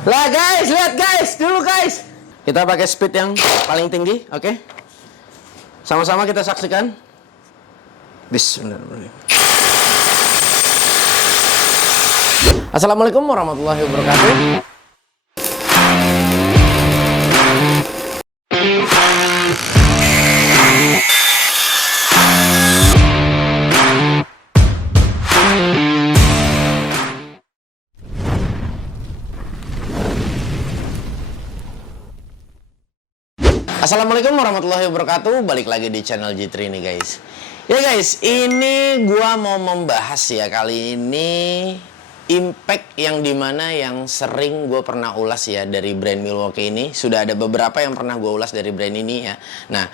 Lah guys, lihat guys, dulu guys. Kita pakai speed yang paling tinggi, oke? Sama-sama kita saksikan. Bismillahirrahmanirrahim. Assalamualaikum warahmatullahi wabarakatuh. Assalamualaikum warahmatullahi wabarakatuh. Balik lagi di channel J3 nih guys. Ya guys, ini gua mau membahas ya kali ini impact yang dimana yang sering gue pernah ulas ya dari brand Milwaukee ini. Sudah ada beberapa yang pernah gue ulas dari brand ini ya. Nah,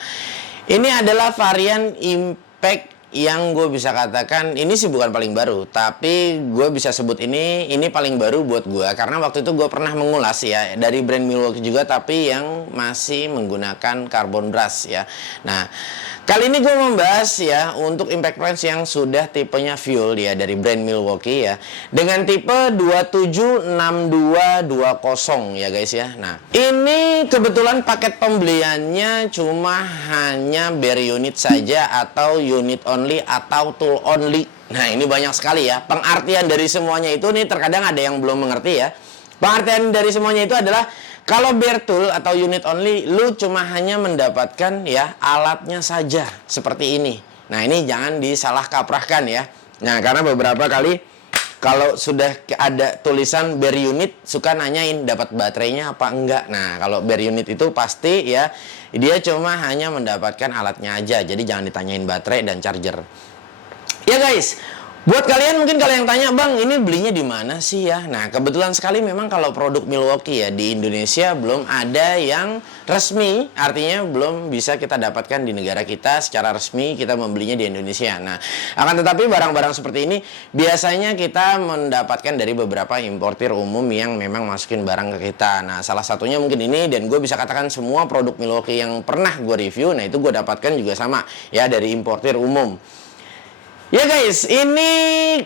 ini adalah varian impact yang gue bisa katakan ini sih bukan paling baru, tapi gue bisa sebut ini paling baru buat gue karena waktu itu gue pernah mengulas ya dari brand Milwaukee juga, tapi yang masih menggunakan carbon brush ya. Nah, kali ini gue membahas ya untuk impact wrench yang sudah tipenya fuel ya dari brand Milwaukee ya dengan tipe 276220 ya guys ya. Nah, ini kebetulan paket pembeliannya cuma hanya bare unit saja atau unit only atau tool only. Nah, ini banyak sekali ya pengertian dari semuanya itu nih, terkadang ada yang belum mengerti ya. Pengertian dari semuanya itu adalah kalau bare tool atau unit only, lu cuma hanya mendapatkan ya alatnya saja seperti ini. Nah, ini jangan disalah kaprahkan ya. Nah, karena beberapa kali kalau sudah ada tulisan bare unit suka nanyain dapat baterainya apa enggak. Nah, kalau bare unit itu pasti ya dia cuma hanya mendapatkan alatnya aja. Jadi jangan ditanyain baterai dan charger. Ya guys, buat kalian mungkin kalau yang tanya, Bang, ini belinya di mana sih ya? Nah, kebetulan sekali memang kalau produk Milwaukee ya di Indonesia belum ada yang resmi, artinya belum bisa kita dapatkan di negara kita secara resmi kita membelinya di Indonesia. Nah, akan tetapi barang-barang seperti ini biasanya kita mendapatkan dari beberapa importir umum yang memang masukin barang ke kita. Nah, salah satunya mungkin ini, dan gue bisa katakan semua produk Milwaukee yang pernah gue review, nah itu gue dapatkan juga sama ya dari importir umum. Ya guys, ini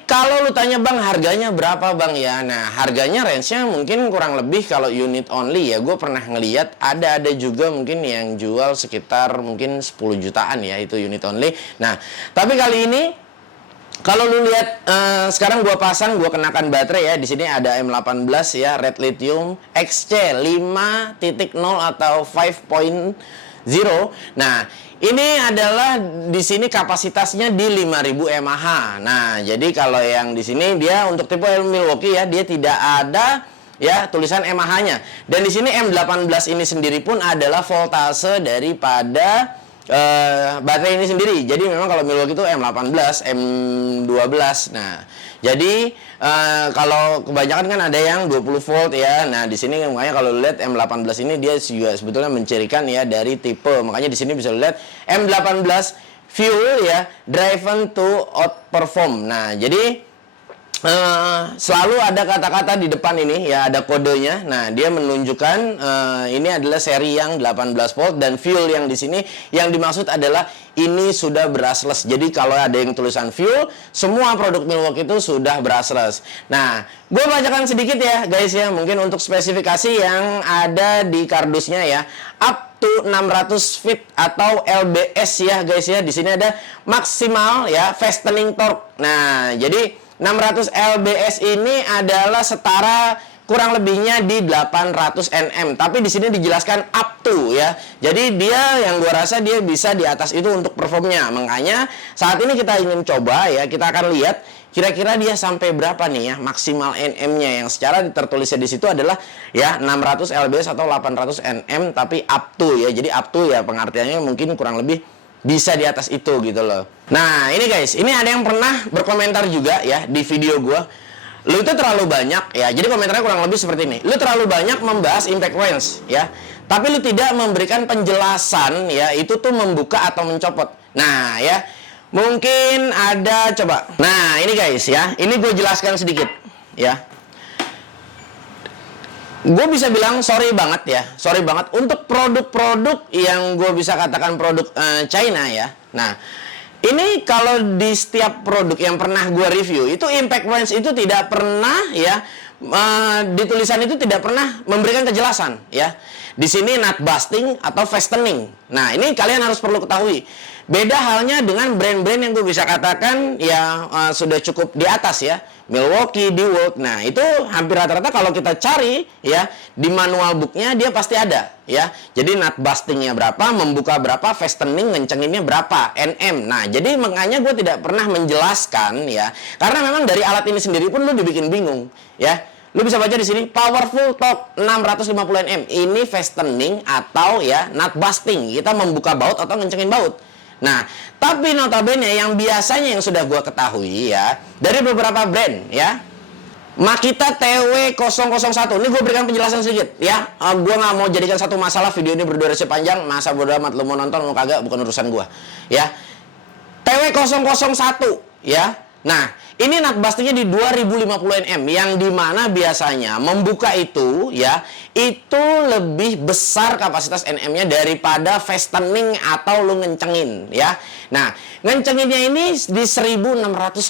kalau lu tanya, Bang, harganya berapa Bang ya? Nah, harganya range-nya mungkin kurang lebih kalau unit only ya. Gue pernah ngeliat ada juga mungkin yang jual sekitar mungkin 10 jutaan ya, itu unit only. Nah, tapi kali ini kalau lu lihat sekarang gua pasang, gua kenakan baterai ya. Di sini ada M18 ya, Red Lithium XC 5.0 atau 5.0. Nah, ini adalah di sini kapasitasnya di 5000 mAh. Nah, jadi kalau yang di sini dia untuk tipe Milwaukee ya, dia tidak ada ya tulisan mAh-nya. Dan di sini M18 ini sendiri pun adalah voltase daripada baterai ini sendiri. Jadi memang kalau Milwaukee itu M18, M12. Nah, jadi kalau kebanyakan kan ada yang 20 volt ya. Nah, di sini makanya kalau lihat M18 ini dia juga sebetulnya mencirikan ya dari tipe. Makanya di sini bisa lihat M18 fuel ya, driven to outperform. Nah, jadi selalu ada kata-kata di depan ini ya, ada kodenya. Nah, dia menunjukkan ini adalah seri yang 18 volt, dan fuel yang di sini yang dimaksud adalah ini sudah brushless. Jadi kalau ada yang tulisan fuel, semua produk Milwaukee itu sudah brushless. Nah, gue bacakan sedikit ya guys ya, mungkin untuk spesifikasi yang ada di kardusnya ya. Up to 600 feet atau LBS ya guys ya. Di sini ada maksimal ya fastening torque. Nah, jadi 600 lbs ini adalah setara kurang lebihnya di 800 Nm. Tapi di sini dijelaskan up to ya. Jadi dia yang gua rasa dia bisa di atas itu untuk performnya. Makanya saat ini kita ingin coba ya, kita akan lihat kira-kira dia sampai berapa nih ya maksimal Nm-nya, yang secara tertulisnya di situ adalah ya 600 lbs atau 800 Nm, tapi up to ya. Jadi up to ya pengertiannya mungkin kurang lebih bisa di atas itu gitu loh. Nah, ini guys, ini ada yang pernah berkomentar juga ya di video gue. Lu itu terlalu banyak ya. Jadi komentarnya kurang lebih seperti ini. Lu terlalu banyak membahas impact wrench ya, tapi lu tidak memberikan penjelasan ya, itu tuh membuka atau mencopot. Nah, ya. Mungkin ada coba. Nah, ini guys ya. Ini gue jelaskan sedikit ya. Gue bisa bilang sorry banget ya, sorry banget untuk produk-produk yang gue bisa katakan produk China ya. Nah, Ini kalau di setiap produk yang pernah gue review, itu impact wrench itu tidak pernah ya, di tulisan itu tidak pernah memberikan kejelasan ya. Di sini nut busting atau fastening. Nah, ini kalian harus perlu ketahui. Beda halnya dengan brand-brand yang gue bisa katakan ya sudah cukup di atas ya. Milwaukee, DeWalt. Nah, itu hampir rata-rata kalau kita cari ya di manual booknya dia pasti ada ya. Jadi nut bustingnya berapa, membuka berapa, fastening ngencenginnya berapa, NM. Nah, jadi makanya gue tidak pernah menjelaskan ya. Karena memang dari alat ini sendiri pun lu dibikin bingung ya. Lu bisa baca di sini powerful torque 650 Nm. Ini fastening atau ya nut busting. Kita membuka baut atau ngencengin baut. Nah, tapi notabene yang biasanya yang sudah gua ketahui ya dari beberapa brand ya, Makita TW001. Ini gue berikan penjelasan sedikit ya. Gue nggak mau jadikan satu masalah video ini berdurasi panjang. Masa bodo amat lu mau nonton mau kagak bukan urusan gua ya. TW001 ya. Nah, ini nut bustingnya di 2050 Nm yang dimana biasanya membuka itu ya itu lebih besar kapasitas Nm-nya daripada fastening atau lu ngencengin ya. Nah, ngencenginnya ini di 1650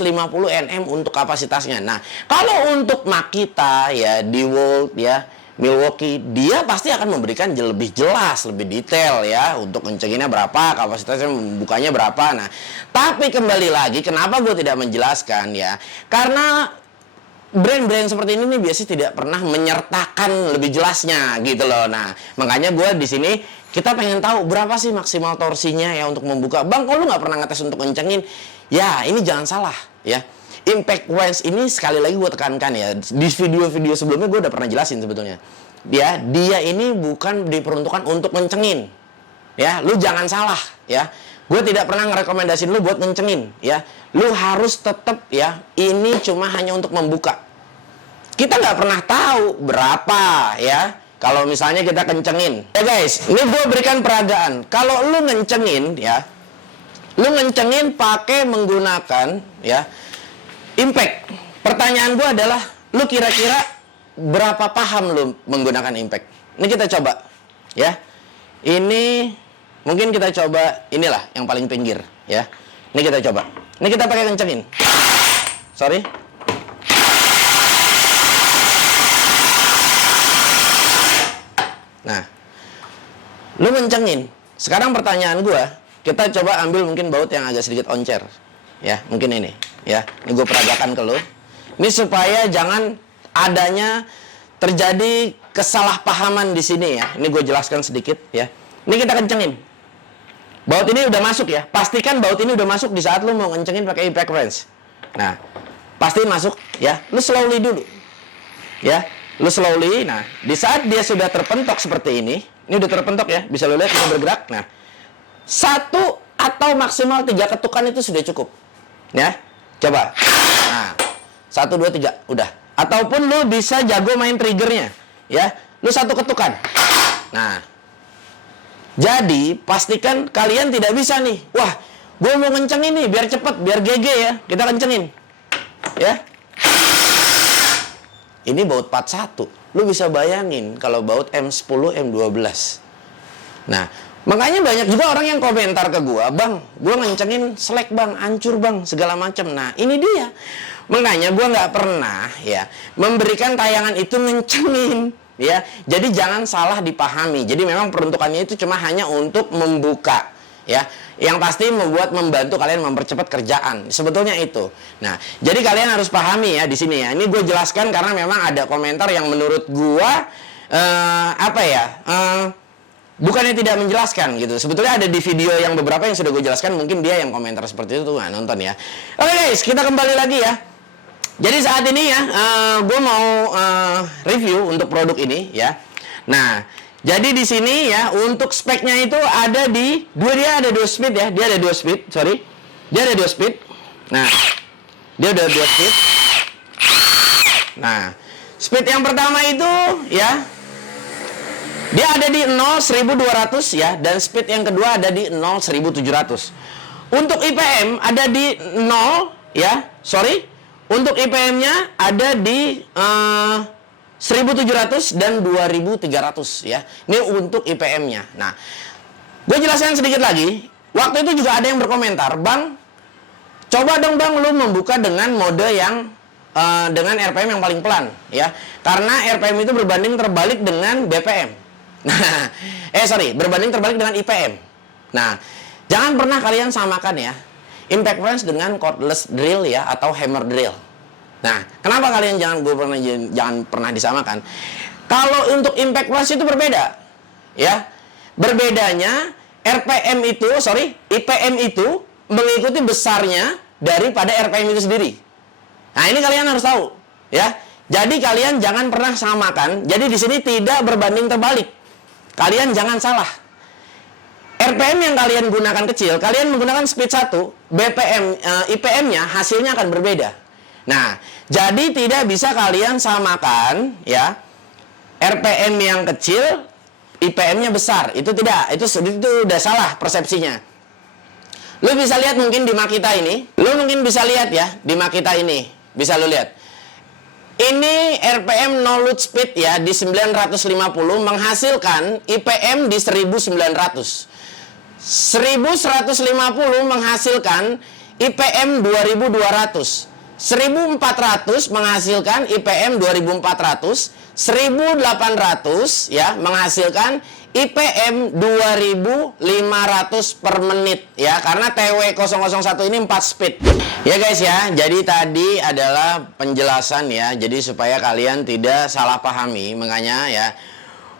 Nm untuk kapasitasnya. Nah, kalau untuk Makita ya, DeWalt ya, Milwaukee, dia pasti akan memberikan lebih jelas, lebih detail ya untuk ngencenginnya berapa, kapasitasnya membukanya berapa. Nah, tapi kembali lagi kenapa gue tidak menjelaskan ya? Karena brand-brand seperti ini nih biasanya tidak pernah menyertakan lebih jelasnya gitu loh. Nah, makanya gue di sini kita pengen tahu berapa sih maksimal torsinya ya untuk membuka. Bang, kalau lu nggak pernah ngetes untuk ngencengin, ya ini jangan salah ya. Impact wrench ini sekali lagi gue tekankan ya, di video-video sebelumnya gue udah pernah jelasin sebetulnya ya, dia ini bukan diperuntukkan untuk ngencengin ya, lu jangan salah ya. Gue tidak pernah ngerekomendasiin lu buat ngencengin ya, lu harus tetap ya, ini cuma hanya untuk membuka. Kita nggak pernah tahu berapa ya kalau misalnya kita kencengin ya guys. Ini gue berikan peragaan, kalau lu ngencengin ya, lu ngencengin pakai menggunakan ya impact. Pertanyaan gue adalah, lu kira-kira berapa paham lu menggunakan impact? Ini kita coba, ya. Ini mungkin kita coba inilah yang paling pinggir, ya. Ini kita coba. Ini kita pakai kencengin. Sorry. Nah, lu kencengin. Sekarang pertanyaan gue, kita coba ambil mungkin baut yang agak sedikit oncer, ya. Mungkin ini. Ya, ini gue peragakan ke lo. Ini supaya jangan adanya terjadi kesalahpahaman di sini ya. Ini gue jelaskan sedikit ya. Ini kita kencengin. Baut ini udah masuk ya. Pastikan baut ini udah masuk di saat lo mau kencengin pakai impact wrench. Nah, pasti masuk ya. Lu slowly dulu. Ya, lu slowly. Nah, di saat dia sudah terpentok seperti ini udah terpentok ya. Bisa lo lihat ini bergerak. Nah, 1 atau maksimal 3 ketukan itu sudah cukup. Ya. Coba. Nah, 1, 2, 3. Udah. Ataupun lu bisa jago main triggernya. Ya. Lu 1 ketukan. Nah. Jadi, pastikan kalian tidak bisa nih. Wah, gue mau kencengin nih. Biar cepet. Biar GG ya. Kita kencengin. Ya. Ini baut 41. Lu bisa bayangin kalau baut M10, M12. Nah, makanya banyak juga orang yang komentar ke gua, "Bang, gua ngencengin slack bang, hancur bang, segala macam." Nah, ini dia. Makanya gua nggak pernah ya memberikan tayangan itu ngencengin ya. Jadi jangan salah dipahami. Jadi memang peruntukannya itu cuma hanya untuk membuka ya. Yang pasti membantu kalian mempercepat kerjaan. Sebetulnya itu. Nah, jadi kalian harus pahami ya di sini ya. Ini gue jelaskan karena memang ada komentar yang menurut gua bukannya tidak menjelaskan gitu. Sebetulnya ada di video yang beberapa yang sudah gue jelaskan. Mungkin dia yang komentar seperti itu tuh nggak nonton ya. Oke guys, kita kembali lagi ya. Jadi saat ini ya, gue mau review untuk produk ini ya. Nah, jadi di sini ya untuk speknya itu ada di dia ada 2 speed ya. Dia ada 2 speed, sorry. Dia ada 2 speed. Nah, dia udah 2 speed. Nah, speed yang pertama itu ya, dia ada di 0 1200 ya, dan speed yang kedua ada di 0 1700. Untuk IPM ada di 0 ya, sorry. Untuk IPM-nya ada di 1700 dan 2300 ya. Ini untuk IPM-nya. Nah, gue jelaskan sedikit lagi. Waktu itu juga ada yang berkomentar, "Bang, Coba dong Bang lu membuka dengan mode yang dengan RPM yang paling pelan ya. Karena RPM itu berbanding terbalik dengan BPM. Nah, berbanding terbalik dengan IPM. Nah, jangan pernah kalian samakan ya impact wrench dengan cordless drill ya atau hammer drill. Nah, kenapa kalian jangan pernah disamakan? Kalau untuk impact wrench itu berbeda. Ya. Berbedanya IPM itu mengikuti besarnya daripada RPM itu sendiri. Nah, ini kalian harus tahu, ya. Jadi kalian jangan pernah samakan. Jadi di sini tidak berbanding terbalik. Kalian jangan salah. RPM yang kalian gunakan kecil, kalian menggunakan speed 1, IPM-nya hasilnya akan berbeda. Nah, jadi tidak bisa kalian samakan ya. RPM yang kecil, IPM-nya besar. Itu tidak, itu udah salah persepsinya. Lu bisa lihat mungkin di Makita ini. Lu mungkin bisa lihat ya di Makita ini. Bisa lu lihat. Ini RPM no load speed ya di 950 menghasilkan IPM di 1900. 1150 menghasilkan IPM 2200. 1400 menghasilkan IPM 2400. 1800 ya menghasilkan IPM 2500 per menit ya, karena TW001 ini 4 speed. Ya guys ya, jadi tadi adalah penjelasan ya, jadi supaya kalian tidak salah pahami. Makanya ya,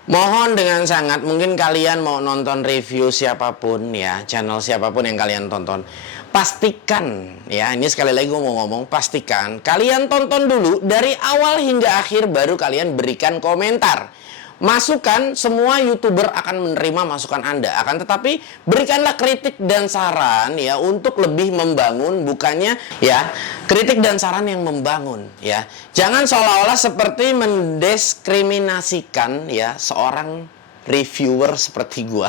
mohon dengan sangat, mungkin kalian mau nonton review siapapun ya, channel siapapun yang kalian tonton, pastikan ya, ini sekali lagi gue mau ngomong, pastikan kalian tonton dulu dari awal hingga akhir baru kalian berikan komentar. Masukan, semua YouTuber akan menerima masukan Anda. Akan tetapi berikanlah kritik dan saran ya untuk lebih membangun, bukannya ya kritik dan saran yang membangun ya. Jangan seolah-olah seperti mendiskriminasikan ya seorang reviewer seperti gua.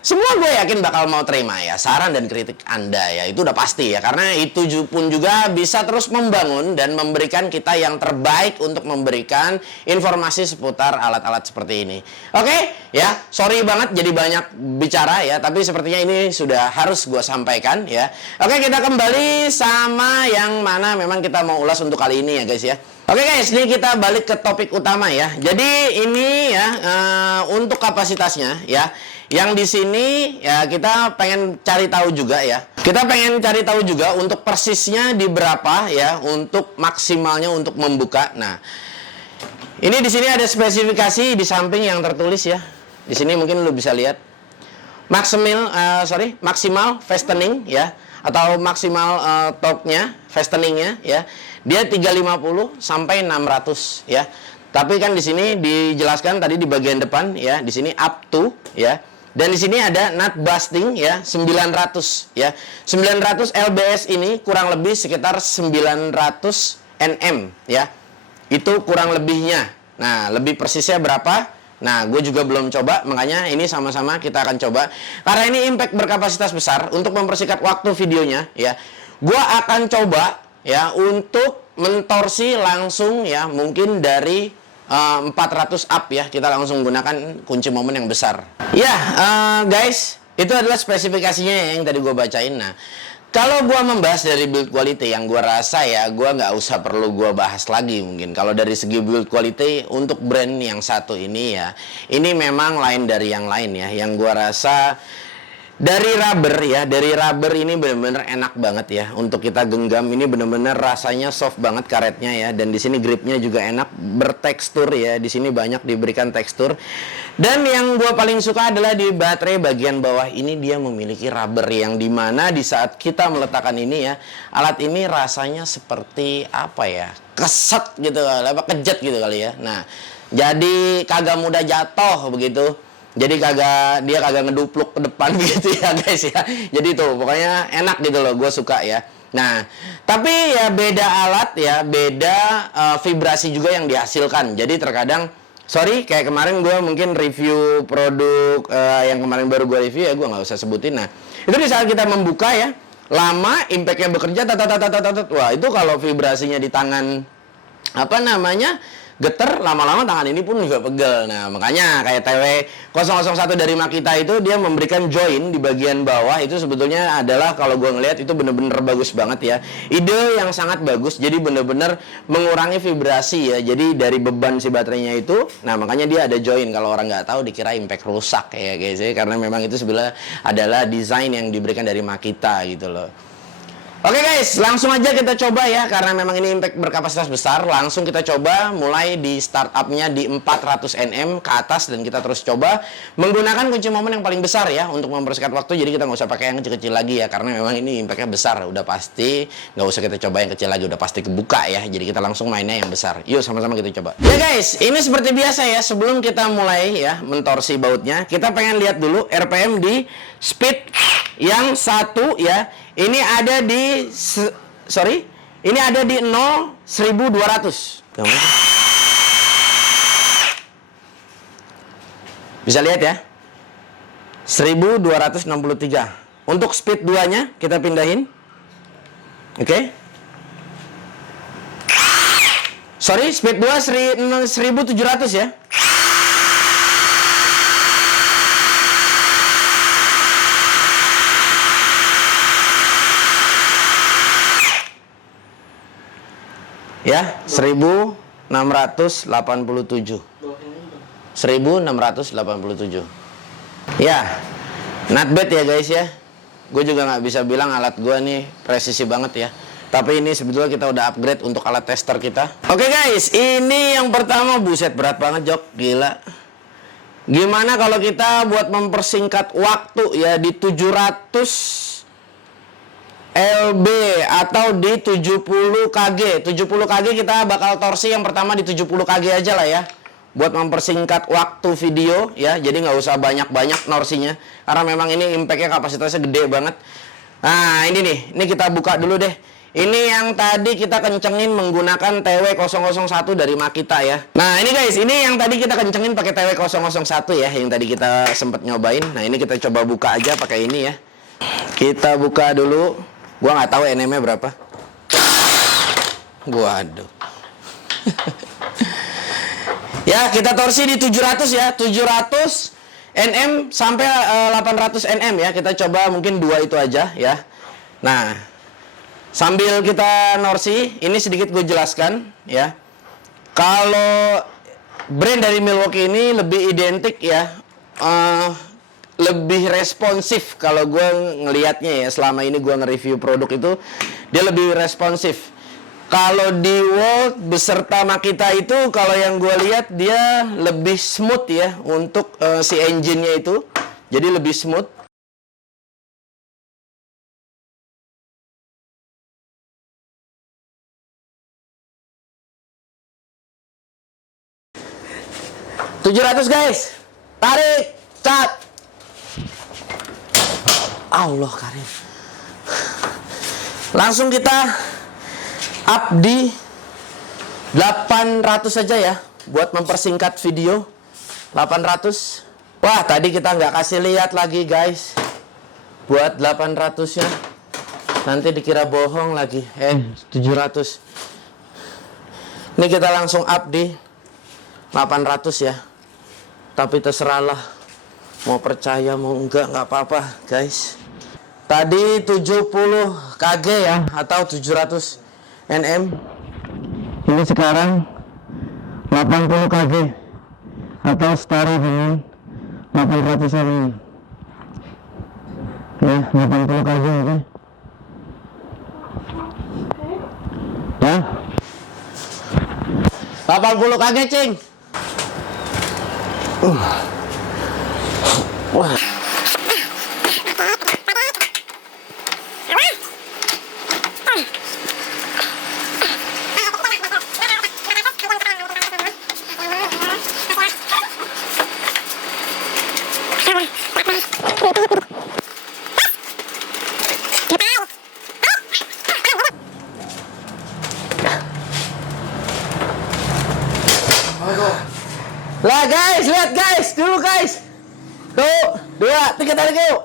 Semua gue yakin bakal mau terima ya saran dan kritik Anda ya, itu udah pasti ya, karena itu pun juga bisa terus membangun dan memberikan kita yang terbaik untuk memberikan informasi seputar alat-alat seperti ini. Oke ya, sorry banget jadi banyak bicara ya, tapi sepertinya ini sudah harus gue sampaikan ya. Oke, kita kembali sama yang mana memang kita mau ulas untuk kali ini ya guys ya. Oke guys, ini kita balik ke topik utama ya. Jadi ini ya untuk kapasitasnya ya. Yang di sini ya kita pengen cari tahu juga ya. Kita pengen cari tahu juga untuk persisnya di berapa ya untuk maksimalnya untuk membuka. Nah, ini di sini ada spesifikasi di samping yang tertulis ya. Di sini mungkin lu bisa lihat maksimal fastening ya, atau maksimal torque-nya, fasteningnya ya. Dia 350 sampai 600 ya. Tapi kan di sini dijelaskan tadi di bagian depan ya, di sini up to ya. Dan di sini ada nut busting ya 900 ya. 900 lbs ini kurang lebih sekitar 900 Nm ya. Itu kurang lebihnya. Nah, lebih persisnya berapa? Nah, gue juga belum coba, makanya ini sama-sama kita akan coba. Karena ini impact berkapasitas besar, untuk mempersingkat waktu videonya ya. Gue akan coba ya untuk mentorsi langsung ya, mungkin dari 400 up ya, kita langsung gunakan kunci momen yang besar ya. Guys, itu adalah spesifikasinya yang tadi gue bacain. Nah, kalau gue membahas dari build quality, yang gue rasa ya gue nggak usah perlu gue bahas lagi mungkin. Kalau dari segi build quality untuk brand yang satu ini ya, ini memang lain dari yang lain ya. Yang gue rasa dari rubber ya, dari rubber ini benar-benar enak banget ya untuk kita genggam. Ini benar-benar rasanya soft banget karetnya ya, dan di sini gripnya juga enak, bertekstur ya. Di sini banyak diberikan tekstur. Dan yang gue paling suka adalah di baterai bagian bawah ini dia memiliki rubber yang dimana di saat kita meletakkan ini ya, alat ini rasanya seperti apa ya, keset gitu, apa kejet gitu kali ya. Nah, jadi kagak mudah jatuh begitu. Jadi dia kagak ngedupluk ke depan gitu ya guys ya. Jadi tuh pokoknya enak gitu loh, gue suka ya. Nah, tapi ya beda alat ya, beda vibrasi juga yang dihasilkan. Jadi terkadang, kayak kemarin gue mungkin review produk yang kemarin baru gue review ya, gue nggak usah sebutin. Nah, itu di saat kita membuka ya, lama impactnya bekerja, wah itu kalau vibrasinya di tangan geter, lama-lama tangan ini pun juga pegel. Nah, makanya kayak TW001 dari Makita itu dia memberikan join di bagian bawah. Itu sebetulnya adalah kalau gue ngelihat itu bener-bener bagus banget ya. Ide yang sangat bagus, jadi bener-bener mengurangi vibrasi ya. Jadi dari beban si baterainya itu, nah makanya dia ada join. Kalau orang nggak tahu dikira impact rusak ya guys ya. Karena memang itu sebenarnya adalah desain yang diberikan dari Makita gitu loh. Oke guys, langsung aja kita coba ya. Karena memang ini impact berkapasitas besar. Langsung kita coba mulai di startupnya di 400 Nm ke atas. Dan kita terus coba menggunakan kunci momen yang paling besar ya, untuk mempersingkat waktu. Jadi kita nggak usah pakai yang kecil-kecil lagi ya. Karena memang ini impactnya besar, udah pasti. Nggak usah kita coba yang kecil lagi, udah pasti kebuka ya. Jadi kita langsung mainnya yang besar. Yuk sama-sama kita coba. Ya guys, ini seperti biasa ya. Sebelum kita mulai ya mentorsi bautnya, kita pengen lihat dulu RPM di speed yang satu ya. Ini ada di ini ada di 0 1200. Bisa lihat ya. 1263. Untuk speed 2-nya kita pindahin. Oke. Sorry, speed 2 1700 ya. Ya, 1687. 1687. Ya, not bad ya guys ya. Gue juga nggak bisa bilang alat gue nih presisi banget ya. Tapi ini sebetulnya kita udah upgrade untuk alat tester kita. Oke guys, ini yang pertama. Buset, berat banget Jok, gila. Gimana kalau kita buat mempersingkat waktu ya di 700 LB atau di 70 kg. 70 kg kita bakal torsi yang pertama di 70 kg aja lah ya. Buat mempersingkat waktu video ya. Jadi nggak usah banyak-banyak norsinya. Karena memang ini impactnya kapasitasnya gede banget. Nah ini nih, ini kita buka dulu deh. Ini yang tadi kita kencengin menggunakan TW001 dari Makita ya. Nah ini guys, ini yang tadi kita kencengin pakai TW001 ya. Yang tadi kita sempet nyobain. Nah ini kita coba buka aja pakai ini ya. Kita buka dulu. Gua nggak tahu NM-nya berapa. Waduh. Ya, kita torsi di 700 ya. 700 Nm sampai 800 Nm ya. Kita coba mungkin 2 itu aja ya. Nah, sambil kita norsi, ini sedikit gue jelaskan ya. Kalau brand dari Milwaukee ini lebih identik ya. Lebih responsif kalau gue ngelihatnya ya. Selama ini gue nge-review produk itu, dia lebih responsif. Kalau di World beserta Makita itu, kalau yang gue lihat dia lebih smooth ya untuk si engine-nya itu. Jadi lebih smooth. $700 guys. Tarik, cat. Allah karim. Langsung kita up di 800 saja ya, buat mempersingkat video. 800. Wah, tadi kita nggak kasih lihat lagi guys. Buat 800 ya. Nanti dikira bohong lagi. 700. Ini kita langsung up di 800 ya. Tapi terserahlah, mau percaya mau enggak, nggak apa-apa guys. Tadi 70 kg ya, atau 700 Nm. Ini sekarang 80 kg, atau setara dengan 800 Nm. Ya, 80 kg oke. Ya, 80 kg cing. Wah. Lah guys, lihat guys, dulu guys. Tuh, 2, 3 tarik yuk.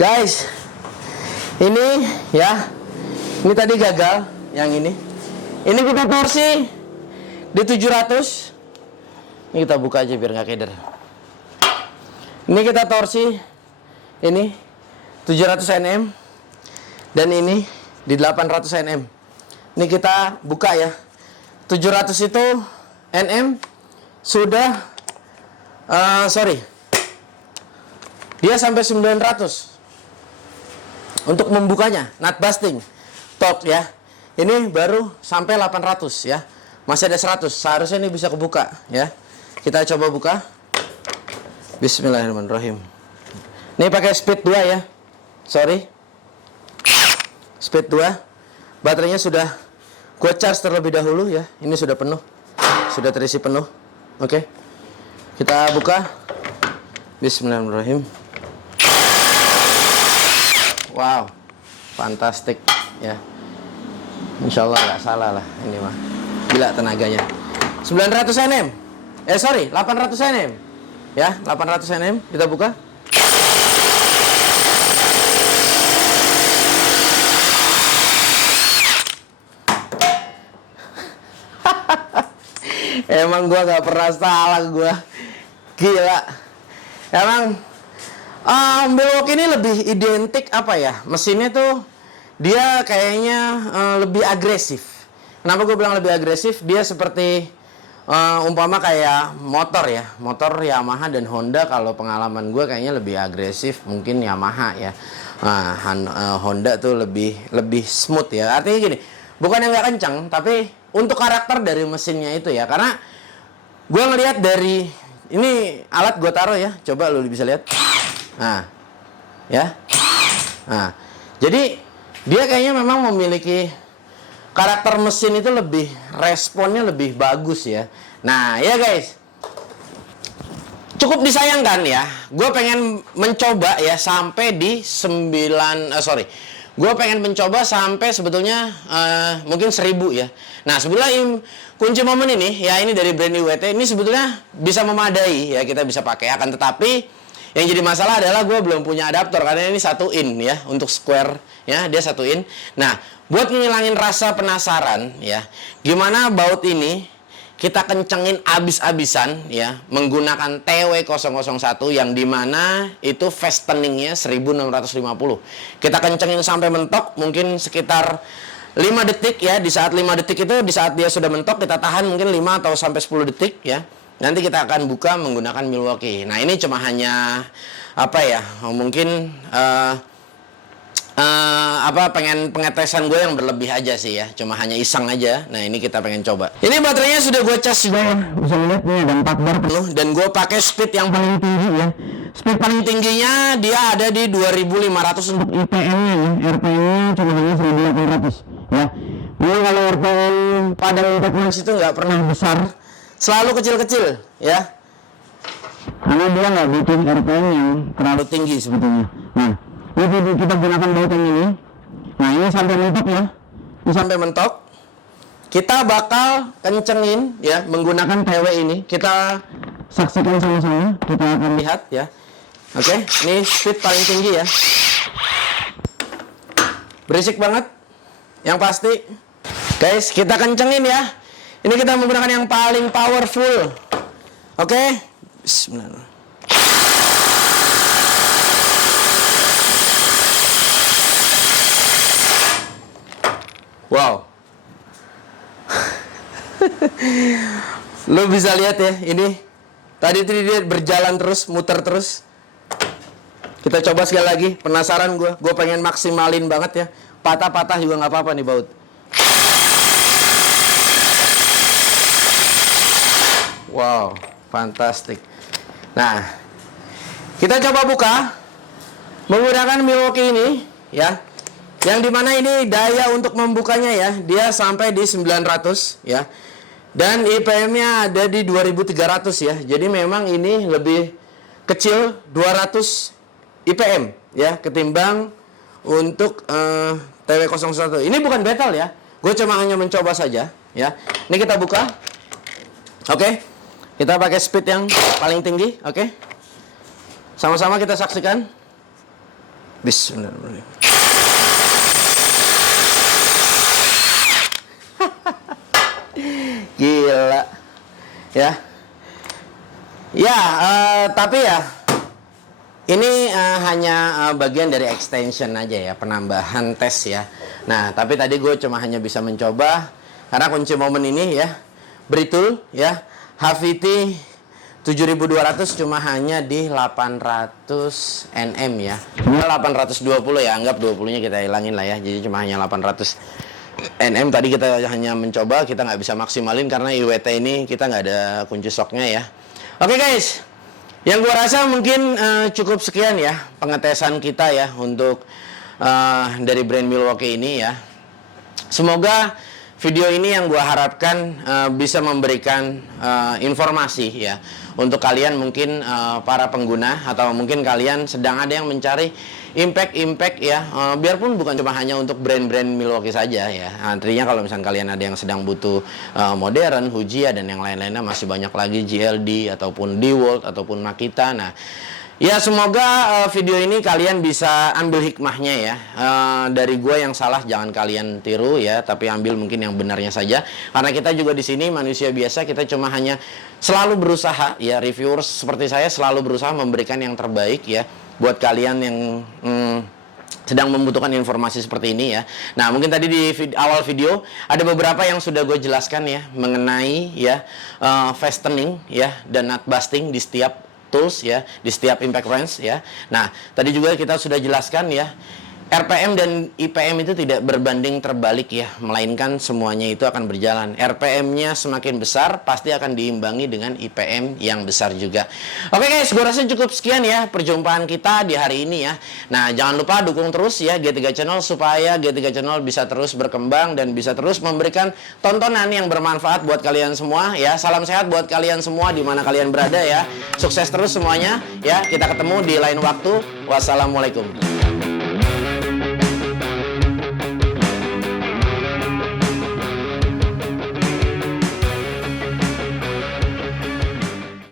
Guys, ini ya, ini tadi gagal, yang ini. Ini kita torsi di 700. Ini kita buka aja biar nggak keder. Ini kita torsi ini 700 Nm dan ini di 800 Nm. Ini kita buka ya. 700 itu Nm sudah dia sampai 900 untuk membukanya, nut busting top ya. Ini baru sampai 800 ya. Masih ada 100. Seharusnya ini bisa kebuka ya. Kita coba buka. Bismillahirrahmanirrahim. Ini pakai speed 2 ya. Sorry. Speed 2. Baterainya sudah gue charge terlebih dahulu ya. Ini sudah penuh. Sudah terisi penuh. Oke. Kita buka. Bismillahirrahmanirrahim. Wow. Fantastic ya. Insya Allah nggak salah lah ini mah. Gila tenaganya. 900 Nm. 800 Nm. Ya, 800 Nm kita buka. Emang gua nggak pernah salah gua. Gila. Emang Milwaukee ini lebih identik apa ya? Mesinnya tuh dia kayaknya lebih agresif. Kenapa gue bilang lebih agresif? Dia seperti umpama kayak motor ya. Motor Yamaha dan Honda, kalau pengalaman gue kayaknya lebih agresif mungkin Yamaha ya. Honda tuh lebih smooth ya. Artinya gini, bukan yang nggak kencang, tapi untuk karakter dari mesinnya itu ya. Karena gue ngelihat dari ini alat gue taruh ya. Coba lu bisa lihat. Nah, ya. Nah, jadi dia kayaknya memang memiliki karakter mesin itu responnya lebih bagus ya. Nah ya guys, cukup disayangkan ya. Gue pengen mencoba ya sampai di gue pengen mencoba sampai sebetulnya mungkin 1000 ya. Nah sebetulnya kunci momen ini ya, ini dari brand IWT ini sebetulnya bisa memadai ya, kita bisa pakai. Akan tetapi yang jadi masalah adalah gue belum punya adaptor karena ini 1 in ya, untuk square ya, dia 1 in. Nah, buat ngilangin rasa penasaran ya, gimana baut ini kita kencengin abis-abisan ya menggunakan TW001 yang dimana itu fasteningnya 1650. Kita kencengin sampai mentok mungkin sekitar 5 detik ya. Di saat 5 detik itu, di saat dia sudah mentok, kita tahan mungkin 5 atau sampai 10 detik ya. Nanti kita akan buka menggunakan Milwaukee. Nah ini cuma hanya apa ya, mungkin pengen pengetesan gue yang berlebih aja sih ya, cuma hanya iseng aja. Nah ini kita pengen coba. Ini baterainya sudah gue cas juga, bisa lihat nih ada 4 bar penuh, dan gue pakai speed yang paling tinggi ya. Speed paling tingginya dia ada di 2500 untuk IPM-nya ya. RPM-nya cuma hanya 1800 ya. Ini kalau RPM pada interface itu nggak pernah besar, selalu kecil-kecil ya, karena dia nggak bikin RPM yang terlalu tinggi sebetulnya. Nah ini kita gunakan baut yang ini. Nah ini sampai mentok ya, ini sampai mentok. Kita bakal kencengin ya menggunakan TW ini. Kita saksikan sama-sama, kita akan lihat ya. Oke, ini speed paling tinggi ya, berisik banget yang pasti. Guys, kita kencengin ya. Ini kita menggunakan yang paling powerful. Oke. Bismillah. Wow. Lo bisa lihat ya, ini tadi tuh dia berjalan terus, muter terus. Kita coba sekali lagi, penasaran gue pengen maksimalin banget ya. Patah-patah juga nggak apa-apa nih baut. Wow, fantastic. Nah, kita coba buka menggunakan Milwaukee ini ya. Yang dimana ini daya untuk membukanya ya, dia sampai di 900 ya. Dan IPM-nya ada di 2300 ya. Jadi memang ini lebih kecil 200 IPM ya ketimbang untuk TW01. Ini bukan battle ya. Gue cuma hanya mencoba saja ya. Ini kita buka. Oke. Kita pakai speed yang paling tinggi, oke? Sama-sama kita saksikan. Bismillahirrahmanirrahim. ya. Ya, tapi ya ini hanya bagian dari extension aja ya, penambahan tes ya. Nah, tapi tadi gue cuma hanya bisa mencoba karena kunci momen ini ya, Britool ya, HVT 7200 cuma hanya di 800 Nm ya. 820 ya, anggap 20-nya kita hilangin lah ya. Jadi cuma hanya 800 Nm. Tadi kita hanya mencoba, kita nggak bisa maksimalin karena IWT ini kita nggak ada kunci shocknya ya. Oke guys, yang gua rasa mungkin cukup sekian ya pengetesan kita ya untuk dari brand Milwaukee ini ya. Semoga video ini yang gua harapkan bisa memberikan informasi ya untuk kalian mungkin para pengguna atau mungkin kalian sedang ada yang mencari impact ya, biarpun bukan cuma hanya untuk brand-brand Milwaukee saja ya. Artinya kalau misalnya kalian ada yang sedang butuh modern, Hujia dan yang lain-lainnya, masih banyak lagi GLD ataupun DeWalt ataupun Makita. Nah, ya semoga video ini kalian bisa ambil hikmahnya ya. Dari gue yang salah jangan kalian tiru ya, tapi ambil mungkin yang benarnya saja. Karena kita juga di sini manusia biasa, kita cuma hanya selalu berusaha ya, reviewers seperti saya selalu berusaha memberikan yang terbaik ya buat kalian yang sedang membutuhkan informasi seperti ini ya. Nah, mungkin tadi di awal video ada beberapa yang sudah gue jelaskan ya mengenai ya fastening ya dan nut busting di setiap tools ya, di setiap impact wrench ya. Nah, tadi juga kita sudah jelaskan ya, RPM dan IPM itu tidak berbanding terbalik ya, melainkan semuanya itu akan berjalan. RPM-nya semakin besar, pasti akan diimbangi dengan IPM yang besar juga. Oke guys, gue rasa cukup sekian ya perjumpaan kita di hari ini ya. Nah, jangan lupa dukung terus ya G3 Channel supaya G3 Channel bisa terus berkembang dan bisa terus memberikan tontonan yang bermanfaat buat kalian semua ya. Salam sehat buat kalian semua di mana kalian berada ya. Sukses terus semuanya ya. Kita ketemu di lain waktu. Wassalamualaikum.